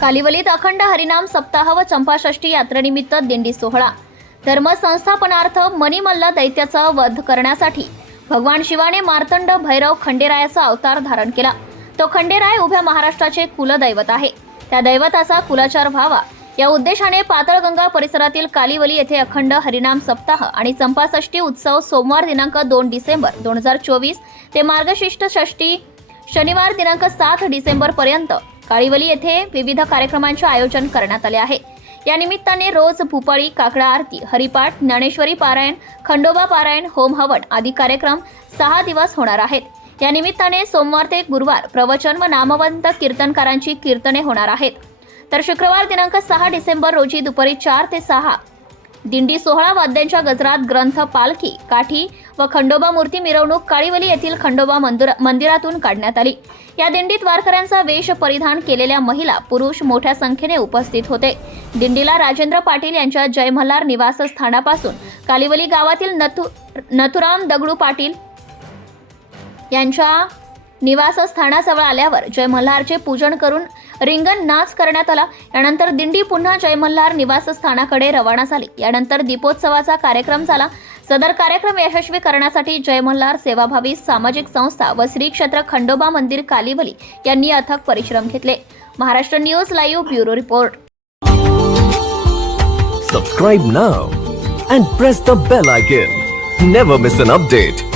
कालिवलीत अखंड हरिनाम सप्ताह व चंपाषष्ठी यात्रेनिमित्त दिंडी सोहळा. धर्म संस्थापनार्थ मणिमल्ल दैत्याचा वध करण्यासाठी भगवान शिवाने मार्तंड भैरव खंडेरायाचा अवतार धारण केला. तो खंडेराय उभ्या महाराष्ट्राचे कुलदैवत आहे. त्या दैवताचा कुलाचार व्हावा या उद्देशाने पातळगंगा परिसरातील कालिवली येथे अखंड हरिनाम सप्ताह आणि चंपाषष्ठी उत्सव सोमवार दिनांक दोन डिसेंबर दोन हजार चोवीस ते मार्गशिष्ट षष्ठी शनिवार दिनांक सात डिसेंबर पर्यंत काळीवली येथे विविध कार्यक्रमांचे आयोजन करण्यात आले आहे. या निमित्ताने रोज भूपाळी काकडा आरती हरिपाठ ज्ञानेश्वरी पारायण खंडोबा पारायण होम हवन आदी कार्यक्रम सहा दिवस होणार आहेत. या निमित्ताने सोमवार ते गुरुवार प्रवचन व नामवंत कीर्तनकारांची कीर्तने होणार आहेत. तर शुक्रवार दिनांक सहा डिसेंबर रोजी दुपारी चार ते सहा दिंडी सोहळा वाद्यांच्या गजरात ग्रंथ पालखी काठी व खंडोबा मूर्ती मिरवणूक काळीवली येथील खंडोबा मंदिर मंदिरातून काढण्यात आली. या दिंडीत वारकऱ्यांचा वेश परिधान केलेल्या महिला पुरुष मोठ्या संख्येने उपस्थित होते. दिंडीला राजेंद्र पाटील यांच्या जयमल्हार निवासस्थानापासून कालिवली गावातील नथु नथुराम दगडू पाटील यांच्या निवासस्थानाजवळ आल्यावर जयमल्हारचे पूजन करून रिंगण नाच करण्यात आला. यानंतर दिंडी पुन्हा जयमल्हार निवासस्थानाकडे रवाना झाली. यानंतर दीपोत्सवाचा कार्यक्रम झाला. सदर कार्यक्रम यशस्वी करण्यासाठी जय मल्हार सेवाभावी सामाजिक संस्था व श्री क्षेत्र खंडोबा मंदिर कालिवली यांनी अथक परिश्रम घेतले. Maharashtra news live bureau report. Subscribe now and press the bell icon never miss an update